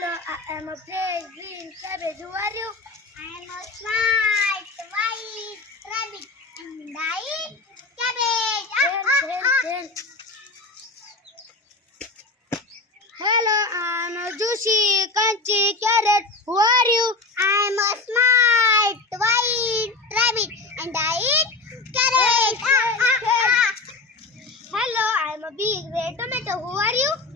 Hello, I am a pale green cabbage. Who are you? I am a smart white rabbit and I eat cabbage. Ten. Hello, I am a juicy, crunchy carrot. Who are you? I am a smart white rabbit and I eat carrot. Hello, I am a big red tomato. Who are you?